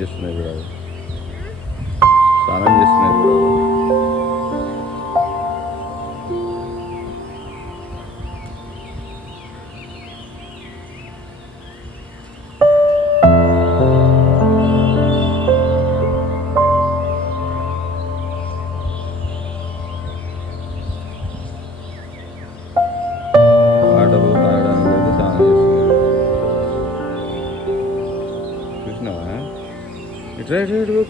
చేస్తున్నాయి చూడాలి, స్నానం చేస్తున్నాయి చూడాలి. ఆటలు తాగడానికి అయితే స్నానం చేస్తున్నాయి. చూసినావా? ఇట్లా ఇటు